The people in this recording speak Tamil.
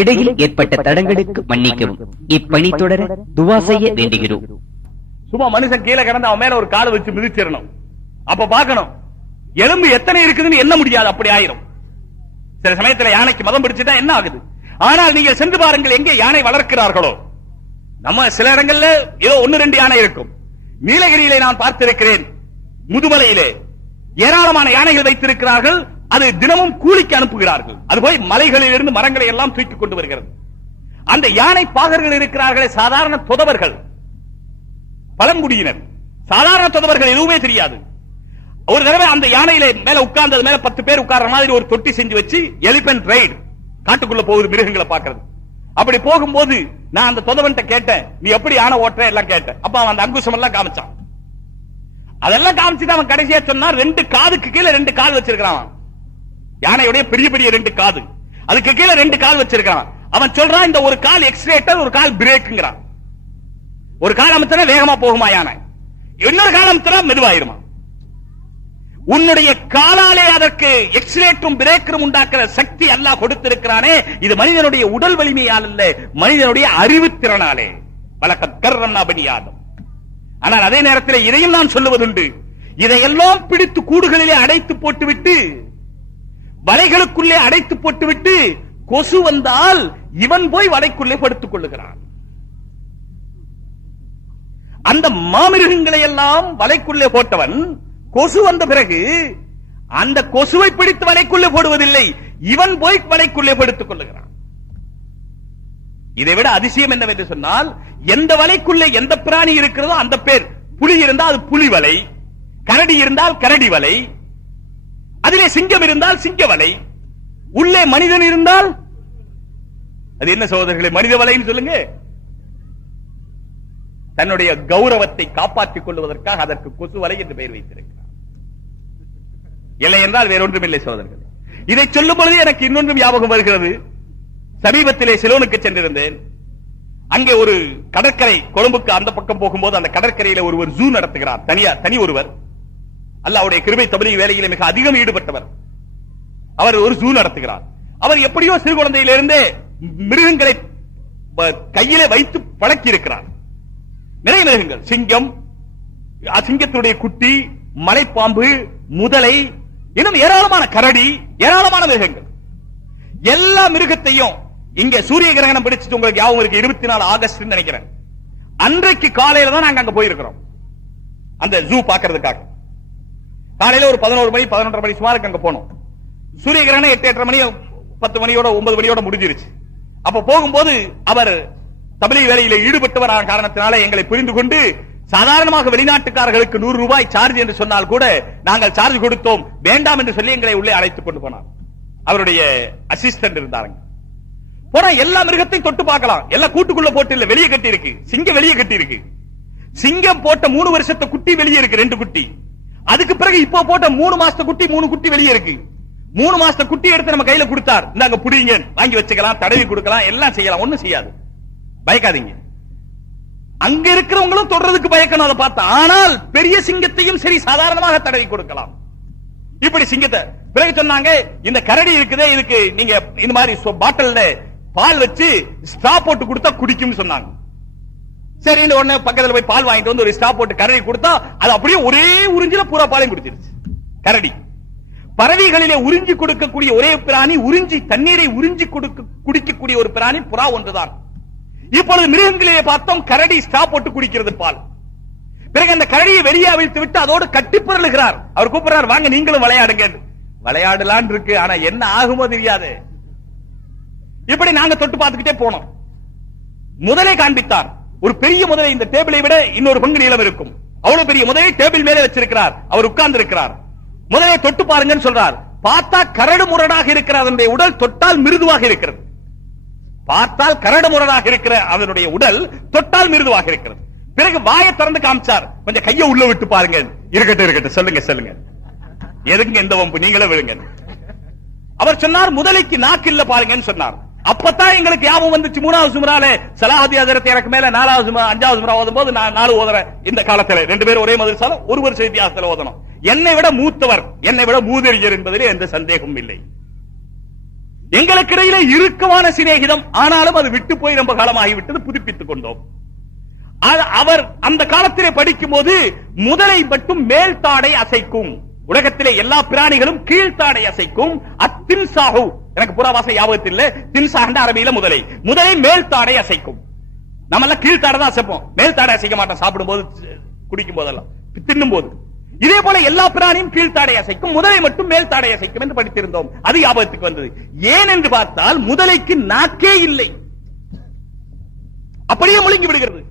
இடையில் ஏற்பட்ட தடங்களுக்கு மன்னிக்கவும். இப்பணி தொடர துவா செய்ய வேண்டுகிறோம். சும்மா மனுஷன் கீழே கிடந்து அவன் மேல ஒரு காலை வச்சு மிதிச்சிடணும். அப்ப பாக்கணும் எலும்பு எத்தனை இருக்குதுன்னு எண்ண முடியாது, அப்படி ஆயிரும். சில சமயத்துல யானைக்கு மதம் பிடிச்சுட்டா என்ன ஆகுது? ஆனால் நீங்கள் சென்று பாருங்கள், எங்கே யானை வளர்க்கிறார்களோ, நம்ம சில இடங்கள்ல ஏதோ 1-2 யானை இருக்கும். நீலகிரியிலே நான் பார்த்திருக்கிறேன், முதுமலையிலே ஏராளமான யானைகள் வைத்திருக்கிறார்கள். அது தினமும் கூலிக்கு அனுப்புகிறார்கள். அது போய் மலைகளில் இருந்து மரங்களை எல்லாம் தூக்கி கொண்டு வருகிறது. அந்த யானை பாகர்கள் இருக்கிறார்களே, சாதாரண தொதவர்கள், பழங்குடியினர், சாதாரண தொதவர்கள், எதுவுமே தெரியாது. ஒரு தடவை அந்த யானையில மேல உட்கார்ந்தது மேல 10 பேர் உட்கார்ற மாதிரி ஒரு தொட்டி செஞ்சு வச்சு எலிபென்ட் ரைடு, காட்டுக்குள்ள போகுது மிருகங்களை பாக்குறது. அப்படி போகும்போது நான் அந்த தொதவன்ட்ட கேட்டேன், நீ எப்படி யானை ஓட்டுற எல்லாம் கேட்டேன். அப்ப அவன் அந்த அங்குசம் எல்லாம் காமிச்சான். அதெல்லாம் காமிச்சுட்டு அவன் கடைசியா சொன்னா 2 காதுக்கு கீழே 2 கால் வச்சிருக்கான். யானையுடைய பெரிய பெரிய 2 காது, அதுக்கு கீழே 2 கால் வச்சிருக்கான். அவன் சொல்றான், இந்த ஒரு கால் எக்ஸிலேட்டர், ஒரு கால் பிரேக்குங்கிறான். ஒரு கால் அமைச்சா வேகமா போகுமா யானை, இன்னொரு கால் அமைச்சா மெதுவாயிருமா. உன்னுடைய காலாலே அதற்கு எக்ஸிலேட்டரும் பிரேக்கரும் உண்டாக்குற சக்தி அல்லாஹ் கொடுத்திருக்கிறானே, இது மனிதனுடைய உடல் வலிமையால் அல்ல, மனிதனுடைய அறிவுத்திறனாலே. வலகத் கர்ரம்னா பனி ஆதம். ஆனால் அதே நேரத்தில் இதையும் நான் சொல்லுவதுண்டு, இதையெல்லாம் பிடித்து கூடுகளிலே அடைத்து போட்டுவிட்டு, வலைகளுக்குள்ளே அடைத்து போட்டுவிட்டு, கொசு வந்தால் இவன் போய் வலைக்குள்ளே படுத்துக் கொள்ளுகிறான். அந்த மாமிருகங்களை எல்லாம் வலைக்குள்ளே போட்டவன் கொசு வந்த பிறகு அந்த கொசுவை பிடித்து வலைக்குள்ளே போடுவதில்லை, இவன் போய் வலைக்குள்ளே படுத்துக் கொள்ளுகிறான். இதைவிட அதிசயம் என்னவென்று சொன்னால், எந்த வலைக்குள்ளே எந்த பிராணி இருக்கிறதோ அந்த பேர். புலி இருந்தால் அது புலி வலை, கரடி இருந்தால் கரடி வலை, அதிலே சிங்கம் இருந்தால் சிங்க வலை, உள்ளே மனிதன் இருந்தால் அது என்ன சகோதரர்களே, மனித வலைன்னு சொல்லுங்க. தன்னுடைய கௌரவத்தை காப்பாற்றிக் கொள்வதற்காக அதற்கு கொசு வலை என்று பெயர் வைத்திருக்கிறார். இல்லை என்றால் வேறொன்றும் இல்லை சகோதரர்களே. இதை சொல்லும் பொழுது எனக்கு இன்னொன்றும் ஞாபகம் வருகிறது. சமீபத்திலே சிலோனுக்கு சென்றிருந்தேன். அங்கே ஒரு கடற்கரை, கொழும்புக்கு அந்த பக்கம் போகும்போது அந்த கடற்கரையில ஒருவர் ஜூ நடத்துகிறார். தனி ஒருவர், அல்லாஹ்வுடைய கிருபை தப்லீக் வேலையிலே மிக அதிகம் ஈடுபட்டவர். அவர் ஒரு ஜூ நடத்துகிறார். அவர் எப்படியோ சிறு குழந்தையிலிருந்தே மிருகங்களை கையிலே வைத்து பழக்கி இருக்கிறார். நிறைய மிருகங்கள், சிங்கம், சிங்கத்தினுடைய குட்டி, மலைப்பாம்பு, முதலை, இன்னும் ஏராளமான கரடி, ஏராளமான மிருகங்கள். எல்லா மிருகத்தையும் இங்க சூரிய கிரகணம் பிடிச்சிட்டு உங்களுக்கு ஞாபகம் இருக்கு, 24 ஆகஸ்ட் நினைக்கிறேன். அன்றைக்கு காலையில தான் நாங்க அங்க போயிருக்கிறோம் அந்த ஜூ பாக்குறதுக்காக. காலையில ஒரு 11 மணி 11:30 மணி சுமாருக்கு அங்க போனோம். சூரிய கிரகணம் 8:30 மணி 10 மணியோட 9 மணியோட முடிஞ்சிருச்சு. அப்ப போகும்போது அவர் தப்லீக் வேலையில ஈடுபட்டவரான காரணத்தினால எங்களை புரிந்து கொண்டு, சாதாரணமாக வெளிநாட்டுக்காரர்களுக்கு 100 ரூபாய் சார்ஜ் என்று சொன்னால் கூட நாங்கள் சார்ஜ் கொடுத்தோம், வேண்டாம் என்று சொல்லி எங்களை உள்ளே அழைத்துக் கொண்டு போனார். அவருடைய அசிஸ்டன்ட் இருந்தாங்க. போனா எல்லா மிருகத்தையும் தொட்டு பார்க்கலாம். எல்லாம் கூட்டுக்குள்ள போட்டு இல்ல, வெளியே கட்டி இருக்கு. சிங்கம் வெளியே கட்டி இருக்கு. சிங்கம் போட்ட 3 வருஷத்து குட்டி வெளியே இருக்கு, 2 குட்டி. அதுக்கு பிறகு இப்போ போட்ட 3 மாசத்து குட்டி 3 குட்டி வெளியே இருக்கு. 3 மாசத்து குட்டி எடுத்து நம்ம கையில கொடுத்தார், இந்தாங்க புடிங்க, வாங்கி வச்சுக்கலாம், தடவி கொடுக்கலாம், எல்லாம் செய்யலாம், ஒண்ணும் செய்யாது, பயக்காதீங்க. அங்க இருக்கிறவங்களும் தொடர்றதுக்கு பயக்கணும் அதை பார்த்தா. ஆனால் பெரிய சிங்கத்தையும் சரி சாதாரணமாக தடவி கொடுக்கலாம். இப்படி சிங்கத்தை பிறகு சொன்னாங்க, இந்த கரடி இருக்குதே, இதுக்கு நீங்க இந்த மாதிரி பாட்டில்ல பால் வச்சு ஸ்ட்ரா போட்டு கொடுத்தா குடிக்கும் சொன்னாங்க. சரி, உடனே பக்கத்துல போய் பால் வாங்கிட்டு வந்து ஒரு ஸ்ட்ரா போட்டு கரடி கொடுத்தா அது அப்படியே ஒரே உறிஞ்சில பூரா பாலையும் குடிச்சிருச்சு. கரடி பறவைகளிலே உறிஞ்சி கொடுக்கக்கூடிய ஒரே பிராணி, உறிஞ்சி தண்ணீரை உறிஞ்சி குடிக்கக்கூடிய ஒரு பிராணி புறா ஒன்றுதான். இப்பொழுது மிருகங்களிலே பார்த்தோம், கரடி ஸ்ட்ரா போட்டு குடிக்கிறது பால். பிறகு அந்த கரடியை வெளியே அவிழ்த்து விட்டு அதோடு கட்டி புரளுகிறார். அவர் கூப்பிடுறார், வாங்க நீங்களும் விளையாடுங்க. விளையாடலான் இருக்கு, ஆனா என்ன ஆகுமோ தெரியாது. இப்படி நாங்க தொட்டு பார்த்துக்கிட்டே போனோம். முதலை காண்பித்தார், ஒரு பெரிய முதலை, இந்த டேபிளை விட இன்னொரு பங்கு நீளம் இருக்கும். அவ்வளவு பெரிய முதலை டேபிள் மேலே வச்சிருக்கிறார். அவர் உட்கார்ந்து இருக்கிறார். முதலை தொட்டு பாருங்கன்னு சொல்றார். பார்த்தா கரடு முரடாக இருக்கிறார். அதனுடைய உடல் தொட்டால் மிருதுவாக இருக்கிறது. பார்த்தால் கரடு முரடாக இருக்கிற அதனுடைய உடல் தொட்டால் மிருதுவாக இருக்கிறது. பிறகு வாயை திறந்து காமிச்சார், கொஞ்சம் கையை உள்ள விட்டு பாருங்க. இருக்கட்டும், சொல்லுங்க, எதுங்க இந்த வம்பு, நீங்களே விழுங்க. அவர் சொன்னார், முதலைக்கு நாக்கு இல்ல பாருங்கன்னு சொன்னார். அப்பதான் எங்களுக்கு ஞாபகம் வந்துச்சு, 3வது சுமரால சலாஹதி ஹஜரத் எனக்கு மேல 4வது 5வது சுமரா ஓதும் போது நான் 4 ஓதுறேன். இந்த காலத்துல 2 பேரும் ஒரே மதரசால ஒரு வருஷ வித்தியாசத்துல ஓதணும். என்னை விட மூத்தவர், என்னை விட மூதறிஞர் என்பதிலே எந்த சந்தேகமும் இல்லை. எங்களுக்கு இடையிலே இறுக்கமான சிநேகிதம், ஆனாலும் அது விட்டு போய் ரொம்ப காலமாகிவிட்டது, புதுப்பித்துக் கொண்டோம். அவர் அந்த காலத்திலே படிக்கும் போது முதலை மட்டும் மேல் தாடை அசைக்கும், உலகத்திலே எல்லா பிராணிகளும் கீழ்த்தாடை அசைக்கும். அத்தின்சாகு, எனக்கு புறாவாசை ஞாபகத்தில் இல்ல, தின்சாக அரபியில முதலை, முதலை மேல் தாடை அசைக்கும். நம்ம எல்லாம் கீழ்த்தாடை தான் அசைப்போம், மேல் தாடை அசைக்க மாட்டோம். சாப்பிடும் போது, குடிக்கும் போதெல்லாம், தின்னும் போது. இதே போல எல்லா பிராணியும் கீழ்த்தாடை அசைக்கும், முதலை மட்டும் மேல் தாடை அசைக்கும் என்று படித்திருந்தோம். அது ஞாபகத்துக்கு வந்தது. ஏன் என்று பார்த்தால் முதலைக்கு நாக்கே இல்லை, அப்படியே முழுங்கி விடுகிறது.